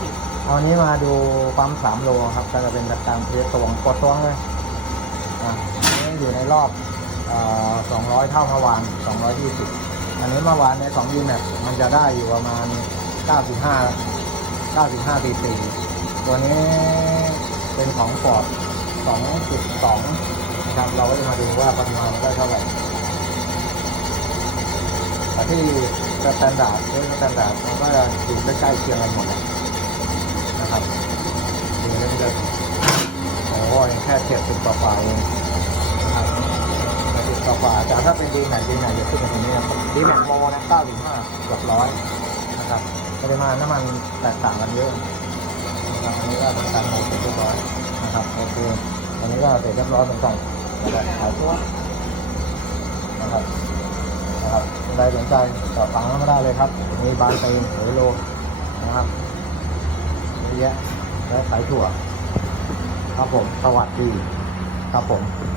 สิบวันนี้มาดูปั๊มสามโลครับก็จะเป็นตะกางเพียตวงกดตวงเลยอะอันนี้อยู่ในรอบสองร้อยเท่าเมื่อวานสองร้อยยี่สิบอันนี้เมื่อวานในสองยูแม็กมันจะได้อยู่ประมาณเก้าสิบห้าเก้าสิบห้าปีสี่ตัวนี้เป็นของฟอร์ดสองจุดสองนะครับเราก็จะมาดูว่าปริมาณได้เท่าไหร่แต่ที่สแตนดาร์ดเรื่องสแตนดาร์ดมันก็จะอยู่ใกล้ๆเคียงกันหมดเลย นะครับดูเล่นเดินโอ้ยแค่เจ็ดสิบกว่าเองนะครับเจ็ดสิบกว่าแต่ถ้าเป็นดีไหนดีไหนจะขึ้นไปตรงนี้นะดีแม็กโมนะเก้าถึงห้าเกือบร้อยนะครับปริมาณน้ำมันแตกต่างกันเยอะนะครับอันนี้ก็เป็นการโมเสร็จเรียบร้อยนะครับโอเคอันนี้ก็เสร็จเรียบร้อยเป็นกล่องแล้วขายตัวนะครับนะครับใครสนใจสอบถามเข้ามาได้เลยครับ มีบานตีนหรือโลนะครับเยอะแยะและสายถั่ว ครับผม สวัสดีครับผม